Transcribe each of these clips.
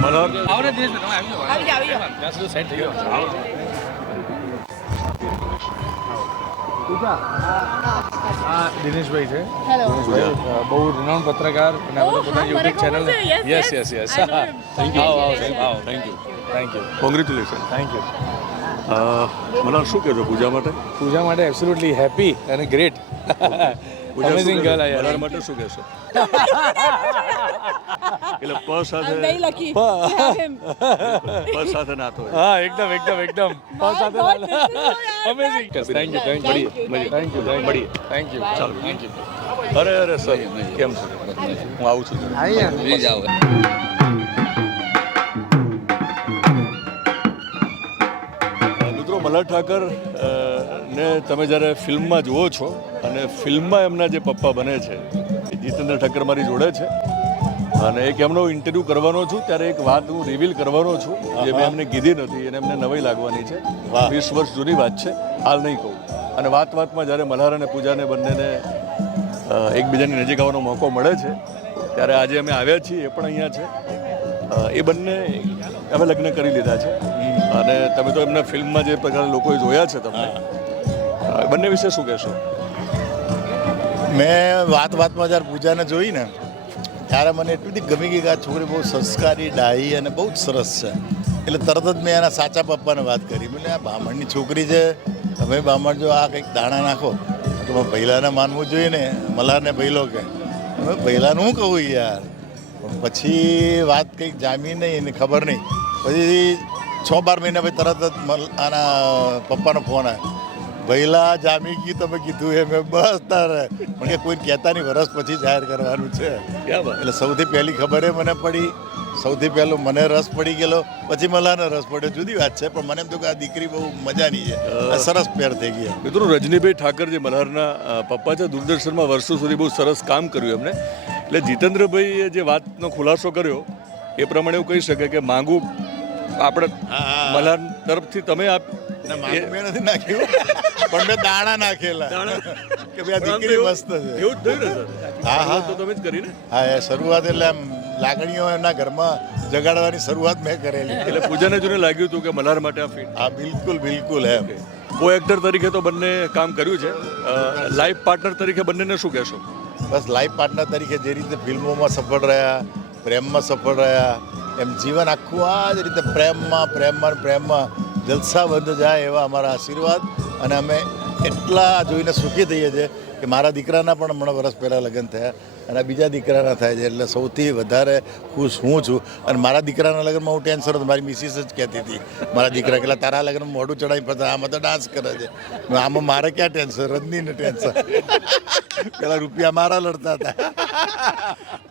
મનોહર આવડે દિનેશભાઈ તમે આવી જાઓ આવી જાઓ, આવી જાઓ. ત્યાં સુધી સેટ થઈ ગયો આ દિનેશભાઈ છે હેલો દિનેશભાઈ, અ, બહુ રિનાઉન્ડ પત્રકાર અને ઓહ, આપણે પોતાની હા, મને યુટ્યુબ ચેનલ ખબર છે. Yes, yes yes. Yes yes I know him. Thank you આવો Yes, yes, આવો thank you thank you congratulation thank you મને શું કહેજો પૂજા માટે પૂજા માટે એબ્સોલ્યુટલી હેપી અને ગ્રેટ અમેઝિંગ ગર્લ આ મલ્હાર યાર માટે શું કહેશો એટલે પ સાથે I'm very lucky to have him. પ સાથે નાતો હોય હા એકદમ એકદમ એકદમ My God, this is so amazing thank you thank Thank you you, મળીએ થેન્ક યુ થેન્ક મળીએ થેન્ક યુ ચાલો. થેન્ક યુ અરે અરે સર. કેમ છો? હું આવું છું. મિત્રો મલ્હાર ઠાકર ને તમે જ્યારે ફિલ્મમાં જુઓ છો અને ફિલ્મમાં એમના જે પપ્પા બને છે એ જીતેન્દ્ર ઠાકર મારી જોડે છે અને એક એમનો ઇન્ટરવ્યૂ કરવાનો છું ત્યારે એક વાત હું રિવીલ કરવાનો છું જે મેં એમને કીધી નથી અને એમને નવાઈ લાગવાની છે. વીસ વર્ષ જૂની વાત છે. હાલ નહીં કહું. અને વાત વાતમાં જ્યારે મલ્હાર અને પૂજાને બંનેને એકબીજાની નજીક આવવાનો મોકો મળે છે, ત્યારે આજે અમે આવ્યા છીએ, એ પણ અહીંયા છે. એ બંને અમે લગ્ન કરી લીધા છે. અને તમે તો એમને ફિલ્મમાં જે પ્રકારે લોકોએ જોયા છે તમને. બંને વિશે શું કહેશો? મેં વાત વાતમાં જ્યારે પૂજાને જોઈ ને ત્યારે મને એટલી બધી ગમી ગઈ કે આ છોકરી બહુ સંસ્કારી, ડાહી અને બહુ જ સરસ છે. એટલે તરત જ મેં એના સાચા પપ્પાને વાત કરી. મને આ બ્રાહ્મણની છોકરી છે તમે બામણ જો આ કંઈક દાણા નાખો તો પહેલાંને માનવું જોઈએ ને મલારને પહેલો કે. હવે પહેલાંનું હું કહું યાર? પણ પછી વાત કંઈક જામી નહીં એને ખબર નહીં. પછી છ બાર મહિના પછી તરત જ આના પપ્પાનો ફોન આવ્યો. ભૈલા જામી ગયું તમે કીધું એ મેં બસ તારે. પણ એ કોઈ કહેતા નહીં વરસ પછી જાહેર કરવાનું છે. એટલે સૌથી પહેલી ખબર એ મને પડી. સૌથી પહેલું મને રસ પડી ગયેલો પછી મલાને રસ પડ્યો. જુદી વાત છે પણ મને એમ તો કે આ દીકરી બહુ મજાની છે. સરસ પેર થઈ ગયા. મિત્રો રજનીભાઈ ઠાકર જે મલ્હારના પપ્પા છે દૂરદર્શનમાં વર્ષો સુધી બહુ સરસ કામ કર્યું એમને. એટલે જીતેન્દ્રભાઈએ જે વાતનો ખુલાસો કર્યો એ પ્રમાણે એવું કહી શકે કે માંગુ આપણે. મલ્હાર તરફથી તમે આપ મેં નથી નાખ્યું. પણ મેં દાણા નાખેલા. કે ભાઈ આ દીકરી મસ્ત છે. એવું? જ થયું ને સર? હા, હા. તો તમે જ કરીને હા શરૂઆત એટલે આમ લાગણીઓ એના ઘરમાં જગાડવાની શરૂઆત મેં કરેલી. એટલે પૂજાને જોઈને લાગ્યું હતું કે મલ્હાર માટે આ ફિટ. હા બિલકુલ બિલકુલ એમ. કો એક્ટર તરીકે તો બંને કામ કર્યું છે. લાઈફ પાર્ટનર તરીકે બંનેને શું કહેશો? બસ લાઈફ પાર્ટનર તરીકે જે રીતે ફિલ્મોમાં સફળ રહ્યા પ્રેમમાં સફળ રહ્યા એમ જીવન આખું આ જ રીતે પ્રેમમાં પ્રેમમાં પ્રેમમાં જલસા બંધ જાય એવા અમારા આશીર્વાદ. અને અમે એટલા જોઈને સુખી થઈએ છીએ કે મારા દીકરાના પણ હમણાં વર્ષ પહેલાં લગ્ન થયા અને બીજા દીકરાના થાય છે એટલે સૌથી વધારે ખુશ હું છું. અને મારા દીકરાના લગ્નમાં હું ટેન્શન હતો, મારી મિસિસ જ કહેતી હતી, મારા દીકરા કેટલા તારા લગ્નમાં મોઢું ચડાવી પડતા આમાં તો ડાન્સ કરે છે. આમાં મારે ક્યાં ટેન્શન? રજનીને ટેન્શન. પેલા રૂપિયા મારા લડતા હતા.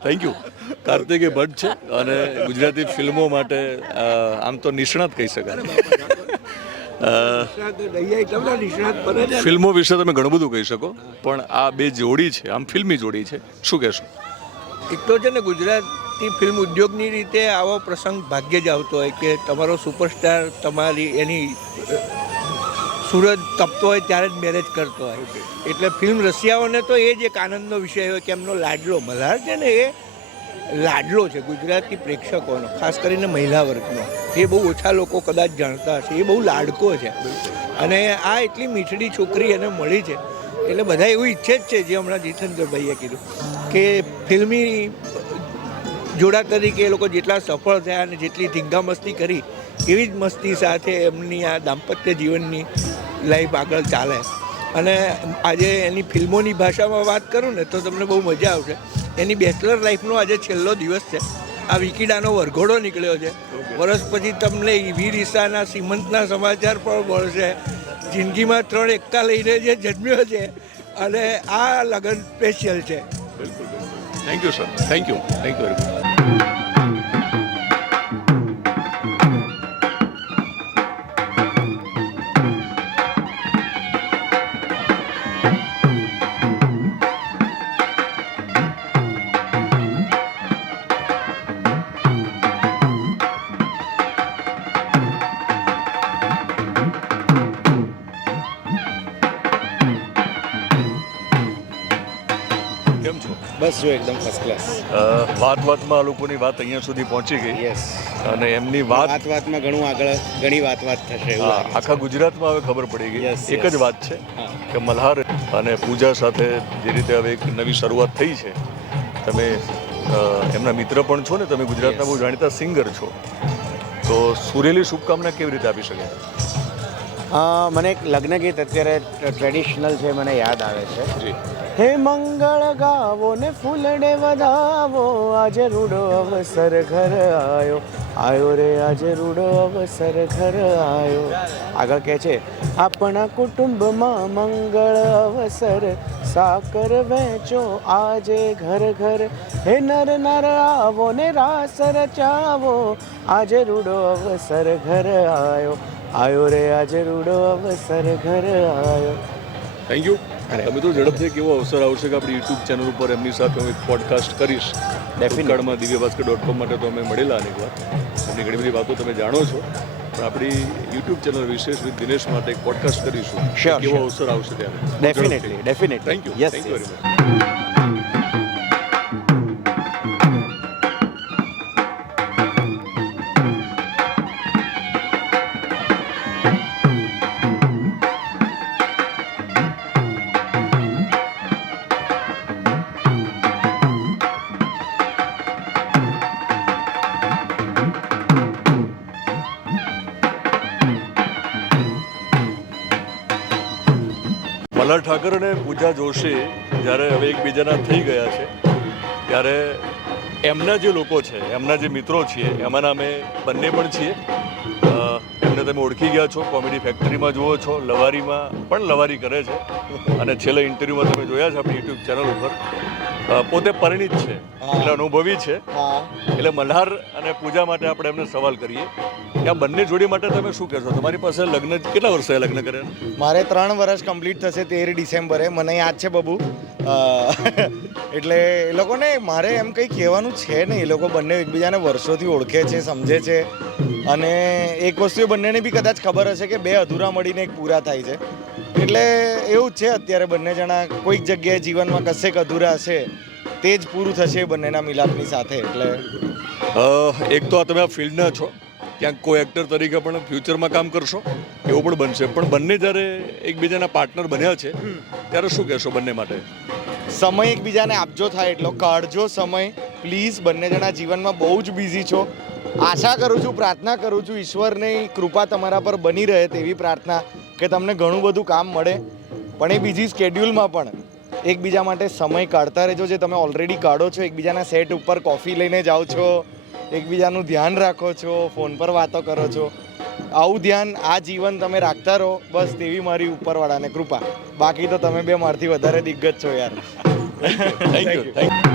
થેન્ક યુ કાર્તિકે ભટ્ટ છે અને ગુજરાતી ફિલ્મો માટે આમ તો નિષ્ણાત કહી શકાય. ફિલ્મો વિશે તમે ઘણું બધું કહી શકો પણ આ બે જોડી છે આમ ફિલ્મી જોડી છે. શું કહેશો? એક તો છે ને ગુજરાતી ફિલ્મ ઉદ્યોગની રીતે આવો પ્રસંગ ભાગ્યે જ આવતો હોય કે તમારો સુપરસ્ટાર તમારી એની સૂરજ તપતો હોય ત્યારે જ મેરેજ કરતો હોય. એટલે ફિલ્મ રસિયાઓને તો એ જ એક આનંદનો વિષય હોય કે એમનો લાડલો મલ્હાર છે ને એ લાડલો છે ગુજરાતી પ્રેક્ષકોનો, ખાસ કરીને મહિલા વર્ગનો. એ બહુ ઓછા લોકો કદાચ જાણતા હશે. એ બહુ લાડકો છે. અને આ એટલી મીઠડી છોકરી એને મળી છે. એટલે બધા એવું ઈચ્છે જ છે, જે હમણાં જીતેન્દ્રભાઈએ કીધું, કે ફિલ્મી જોડા તરીકે એ લોકો જેટલા સફળ થયા અને જેટલી ધીંગા મસ્તી કરી, એવી જ મસ્તી સાથે એમની આ દાંપત્ય જીવનની લાઈફ આગળ ચાલે. અને આજે એની ફિલ્મોની ભાષામાં વાત કરું ને, તો તમને બહુ મજા આવશે. એની બેચલર લાઈફનો આજે છેલ્લો દિવસ છે. આ વિકીડાનો વરઘોડો નીકળ્યો છે. વર્ષ પછી તમને વી રીસાના સીમંતના સમાચાર પણ મળશે. જિંદગીમાં ત્રણ એક્કા લઈને જે જન્મ્યો છે અને આ લગ્ન સ્પેશિયલ છે. બિલકુલ thank you sir thank you thank you very much બસ જો એકદમ ફર્સ્ટ ક્લાસ વાત વાતમાં આ લોકોની વાત અહીંયા સુધી પહોંચી ગઈ. યસ અને એમની વાત વાત વાતમાં ઘણું આગળ ઘણી વાત વાત થશે. આખા ગુજરાતમાં હવે ખબર પડી ગઈ. એક જ વાત છે કે મલ્હાર અને પૂજા સાથે જે રીતે હવે એક નવી શરૂઆત થઈ છે. તમે એમના મિત્ર પણ છો ને તમે ગુજરાતના બહુ જાણીતા સિંગર છો. તો સુરેલી શુભકામના કેવી રીતે આપી શકે? મને એક લગ્ન ગીત અત્યારે ટ્રેડિશનલ છે મને યાદ આવે છે. જી. હે મંગળ ગાવો ને ફૂલડે વધાવો, આજે રૂડો અવસર ઘર આયો. આયો રે, આજે રૂડો અવસર ઘર આયો. આગળ કહે છે, આપણા કુટુંબમાં મંગળ અવસર, સાકર વહેંચો આજે ઘર ઘર. હે નર નર આવો ને રાસ રચાવો, આજે રૂડો અવસર ઘર આયો. આયો રે, આજે રૂડો અવસર ઘર આયો. થેન્ક યુ તમે તો ઝડપથી કેવો અવસર આવશે કે આપણી યુટ્યુબ ચેનલ ઉપર એમની સાથે હું એક પોડકાસ્ટ કરીશ. ડેફિનેટમાં દિવ્ય ભાસ્કર ડોટ કોમ માટે તો અમે મળેલા અનેક વાર. એમની ઘણી બધી વાતો તમે જાણો છો. પણ આપણી યુટ્યુબ ચેનલ વિશેષ વિથ દિનેશ માટે એક પોડકાસ્ટ કરીશું. કેવો અવસર આવશે ત્યારે? Definitely definitely thank you thank you very much Malhar Thakar અને પૂજા જોશી જ્યારે હવે એકબીજાના થઈ ગયા છે, ત્યારે એમના જે લોકો છે, એમના જે મિત્રો છીએ, એમાંના અમે બંને પણ છીએ. એમને તમે ઓળખી ગયા છો, કોમેડી ફેક્ટરીમાં જુઓ છો, લવારીમાં પણ લવારી કરે છે. અને છેલ્લા ઇન્ટરવ્યૂમાં તમે જોયા છે આપણી યુટ્યુબ ચેનલ ઉપર. પોતે પરિણિત છે. એટલે અનુભવી છે. એટલે મલ્હાર અને પૂજા માટે આપણે એમને સવાલ કરીએ. કે આ બંને જોડી માટે તમે શું કહેશો? તમારી પાસે લગ્ન કેટલા વર્ષે લગ્ન કર્યા? મારે ત્રણ વર્ષ કમ્પ્લીટ થશે તેર ડિસેમ્બરે. મને યાદ છે બબુ. એટલે એ લોકોને મારે એમ કંઈ કહેવાનું છે નહીં. એ લોકો બંને એકબીજાને વર્ષોથી ઓળખે છે સમજે છે. અને એક વસ્તુ બંનેને બી કદાચ ખબર હશે કે બે અધૂરા મળીને એક પૂરા થાય છે. એટલે એવું જ છે અત્યારે બંને જણા કોઈક જગ્યાએ જીવનમાં કશેક અધૂરા હશે તે જ પૂરું થશે બંનેના મિલાપની સાથે એટલે એક તો આ તમે આ ફિલ્ડના છો ક્યાંક કોઈ એક્ટર તરીકે પણ ફ્યુચરમાં કામ કરશો એવું પણ બનશે. પણ બંને જ્યારે એકબીજાના પાર્ટનર બન્યા છે ત્યારે શું કહેશો બંને માટે? સમય એકબીજાને આપજો થાય એટલો કાઢજો સમય. પ્લીઝ બંને જણા જીવનમાં બહુ જ બિઝી છો. આશા કરું છું, પ્રાર્થના કરું છું, ઈશ્વરની કૃપા તમારા પર બની રહે તેવી પ્રાર્થના કે તમને ઘણું બધું કામ મળે. પણ એ બીજી સ્કેડ્યુલમાં પણ એકબીજા માટે સમય કાઢતા રહેજો, જે તમે ઓલરેડી કાઢો છો. એકબીજાના સેટ ઉપર કોફી લઈને જાઓ છો, એકબીજાનું ધ્યાન રાખો છો ફોન પર વાતો કરો છો. આવું ધ્યાન, આ જીવન તમે રાખતા રહો, બસ તેવી મારી ઉપરવાળાને કૃપા. બાકી તો તમે બે મારથી વધારે દિગ્ગજ છો યાર. Thank you thank you